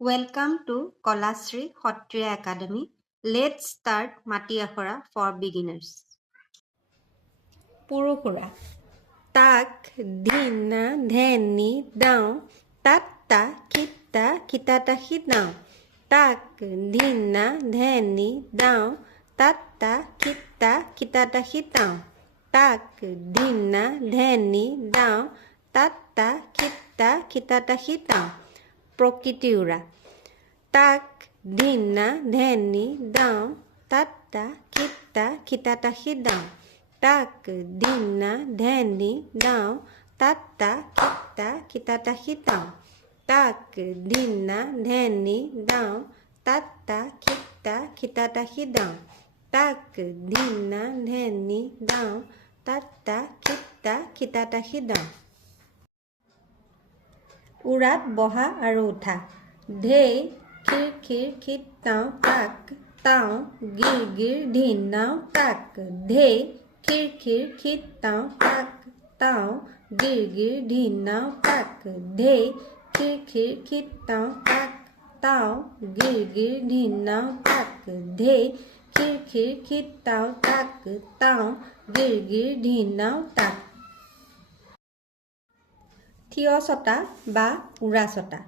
Welcome to Kolasri Khatriya Academy. Let's start Mati Akhara for beginners. পুৰুষুৰা তাক ধিনা ধেনি দাওঁ তাত্তা কিতা কিতাতাসি দাওঁ তাক ধিনা ধেনি দাওঁ তাত্তা কিতা কিতাতাসি দাওঁ তাক ধিনা ধেনি দাওঁ তাত্তা কিতা কিতাতাসি দাওঁ প্ৰকৃতি উৰা তাক ধিনা ধেনি দাওঁ তাত্তা কিতা কিতাতাসি দাওঁ তাক ধিনা ধেনি দাওঁ তাত্তা কিতা কিতাতাসি দাওঁ তাক ধিনা ধেনি দাওঁ তাত্তা কিতা কিতাতাসি দাওঁ তাক ধিনা ধেনি দাওঁ তাত্তা কিতা কিতাতাসি দাওঁ উৰাত বহা আৰু উঠা ঢেই খিৰ খিৰ খিত তাওঁ তাক তাওঁ গিৰ গিৰ ধিনাওঁ তাক ঢেই খিৰ খিৰ খিত তাওঁ তাক তাওঁ গিৰ গিৰ ধিনাওঁ তাক ঢেই খিৰ খিৰ খিত তাওঁ তাক তাওঁ গিৰ গিৰ ধিনাওঁ তাক ঢেই খিৰ খিৰ খিত তাওঁ তাক তাওঁ গিৰ গিৰ ধিনাওঁ তাক থিয় ছটা বা উৰা ছটা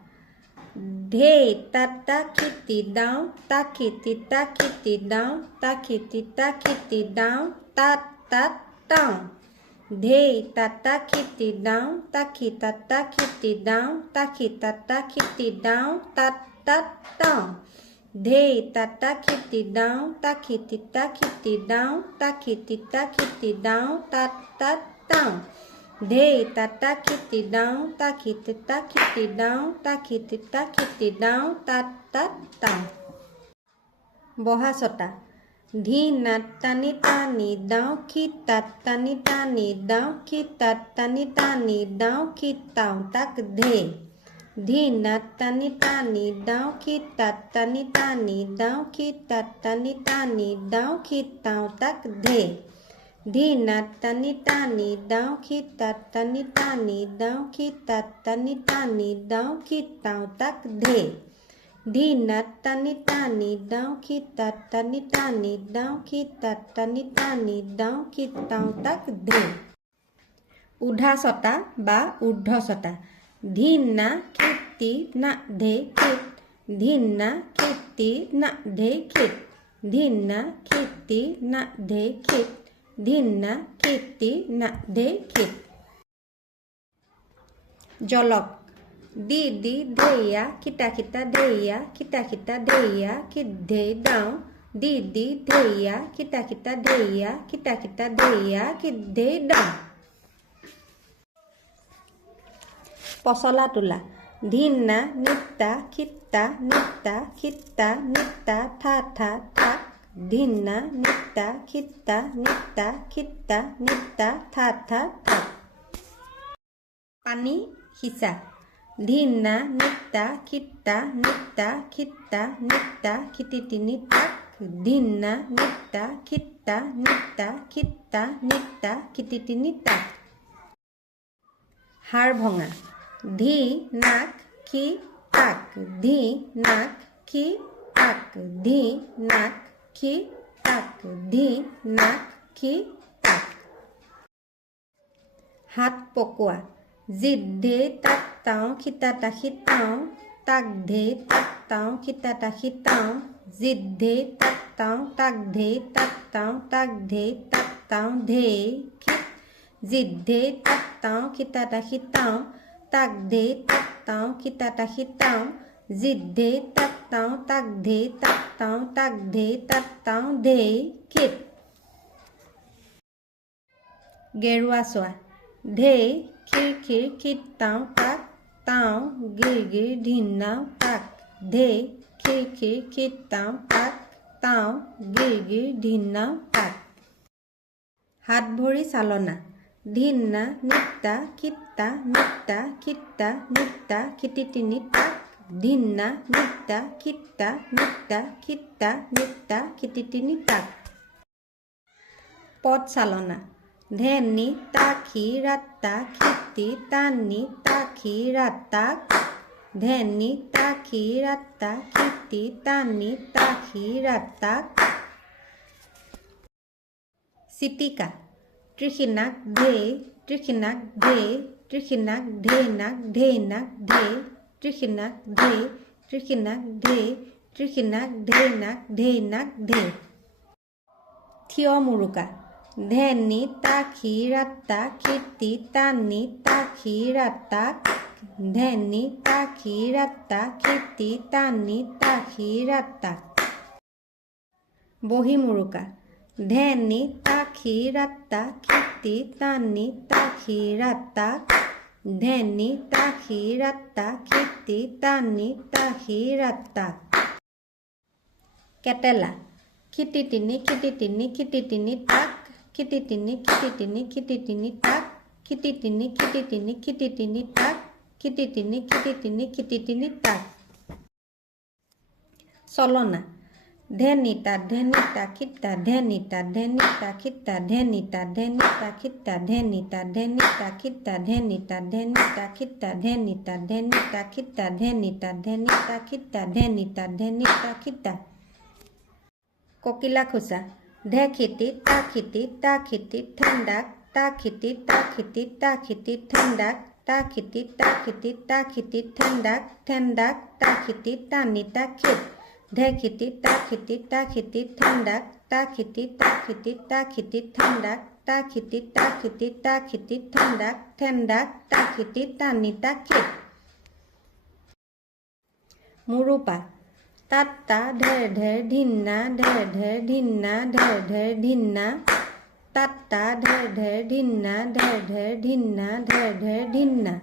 ঢেই তাত্তা খিতি দাওঁ তাখিতি তাখিতি দাওঁ তাখিতি তাখিতি দাওঁ তাত তাত তাওঁ ঢেই তাত্তা খিতি দাওঁ তাখি তাত্তা খিতি দাওঁ তাখি তাত্তা খিতি দাওঁ তাত তাত তাওঁ ঢেই তাত্তা খিতি দাওঁ তাখিতি তাখিতি দাওঁ তাখিতি তাখিতি দাওঁ তাত তাত তাওঁ ঢেই তাত্তা খিতি দাওঁ তাখিতি তাখিতি দাওঁ তাখিতি তাখিতি দাওঁ তাত তাত তাওঁ বহা ছটা ধিনাত টানি টানি দাওঁ খিতাত টানি টানি দাওঁ খিতাত টানি টানি দাওঁ খিতাওঁ তাক ঢেই ধিনাত টানি টানি দাওঁ খিতাত টানি টানি দাওঁ খিতাত টানি টানি দাওঁ খিতাওঁ তাক ঢেই ধিনাত টানি টানি দাওঁ খিতাত টানি টানি দাওঁ খিতাত টানি টানি দাওঁ খিতাওঁ তাক ঢেই ধিনাত টানি টানি দাওঁ খিতাত টানি টানি দাওঁ খিতাত টানি টানি দাওঁ খিতাওঁ তাক ঢেই উধা ছটা বা ঊৰ্ধ্ব ছটা ধিনা খিতি না ঢে খিত ধিনা খিতি না ঢে খিত ধিনা খিতি না ঢে খিত ধিনা খিতি না ঢে খিত জলক দি দি ঢেইয়া খিতা খিতা ঢেইয়া খিতা খিতা ঢেইয়া খিত ঢেই দাওঁ দি দি ঢেইয়া খিতা খিতা ঢেইয়া খিতা খিতা ঢেইয়া খিত ঢেই দাওঁ পচলা তোলা ধিনা নিতা খিতা নিতা খিতা নিতা থা থা থাক ধিনা নিতা খিতা নিতা খিতা নিতা থা থা থাক পানী সিঁচা ধিনা নিতা খিতা নিতা খিতা নিতা খিতি তিনি তাক ধিনা নিতা খিতা নিতা খিতা নিতা খিতি তিনি তাক হাৰ ভঙা ধি নাক খি তাক ধি নাক খি তাক ধি নাক খি তাক ধি নাক খি তাক হাত পকোৱা জিত ঢেই তাত তাওঁ খিতা তাখি তাওঁ তাক ঢেই তাত তাওঁ খিতা তাখি তাওঁ জিত ঢেই তাত তাওঁ তাক ঢেই তাত তাওঁ তাক ঢেই তাত তাওঁ ঢেই খিত জিত ঢেই তাত তাওঁ খিতা তাখি তাওঁ তাক ঢেই তাত তাওঁ খিতা তাখি তাওঁ জিত ঢেই তাত তাওঁ তাক ঢেই তাত তাওঁ তাক ঢেই তাত তাওঁ ঢেই খিত গেৰুৱা চোৱা ঢেই খিৰ খিৰ খিত তাওঁ তাক তাওঁ গিৰ গিৰ ধিনাওঁ তাক ঢেই খিৰ খিৰ খিত তাওঁ তাক তাওঁ গিৰ গিৰ ধিনাওঁ তাক হাত ভৰি চালনা ধিনা নিতা খিতা নিতা খিতা নিতা খিতি তিনি তাক ধিনা নিতা খিতা নিতা খিতা নিতা খিতি তিনি তাক পদ চালনা ধেনি তাখি ৰাত্তা খিতি টানি তাখি ৰাত্তাক ধেনি তাখি ৰাত্তা খিতি তানি তাখি ৰাত্তা চিটিকা ত্ৰিখিনাক ধে ত্ৰিখিনাক ধে ত্ৰিখিনাক ধেনাক ধেনাক ধে ত্ৰিখিনাক ধে ত্ৰিখিনাক ধে ত্ৰিখিনাক ধেনাক ধেনাক ধে থিয় মুৰুকা ধেনি তাখি ৰাত্তা খিতি তানি তাখি ৰাত্তা ধেনি তাখি ৰাত্তা খিতি তানি তাখি ৰাত্তা বহি মুৰুকা ধেনি তাখি ৰাত্তা খিতি তানি তাখি ৰাত্তা ধেনি তাখি ৰাত্তা খিতি তানি তাখি ৰাত্তা কেটেলা খিতি তিনি খিতি তিনি খিতি তিনি তাক খিতি তিনি খিতি তিনি খিতি তিনি তাক খিতি তিনি খিতি তিনি খিতি তিনি তাক খিতি তিনি খিতি তিনি খিতি তিনি তাক চলনা ধেনিতা ধেনিতা খিতা ধেনিতা ধেনিতা খিতা ধেনিতা ধেনিতা খিতা ধেনিতা ধেনিতা খিতা ধেনিতা ধেনিতা খিতা ধেনিতা ধেনিতা খিতা ধেনিতা ধেনিতা খিতা ধেনিতা ধেনিতা খিতা ককিলা খোজা ধে খিতি তা খিতি তা খিতি ঠেন্দাক তা খিতি তা খিতি তা খিতি ঠেন্দাক তা খিতি তা খিতি তা খিতি ঠেন্দাক ঠেন্দাক তা খিতি তানি তা খিত ধে খিতি তা খিতি তা খিতি ঠেন্দাক তা খিতি তা খিতি তা খিতি ঠেন্দাক তা খিতি তা খিতি তা খিতি ঠেন্দাক ঠেন্দাক তা খিতি তানি তা খিত মুৰুপা তাত্তা ঢেৰ ঢেৰ ধিন্না ঢেৰ ঢেৰ ধিন্না ঢেৰ ঢেৰ ধিন্না তাত্তা ঢেৰ ঢেৰ ধিন্না ঢেৰ ঢেৰ ধিন্না ঢেৰ ঢেৰ ধিন্না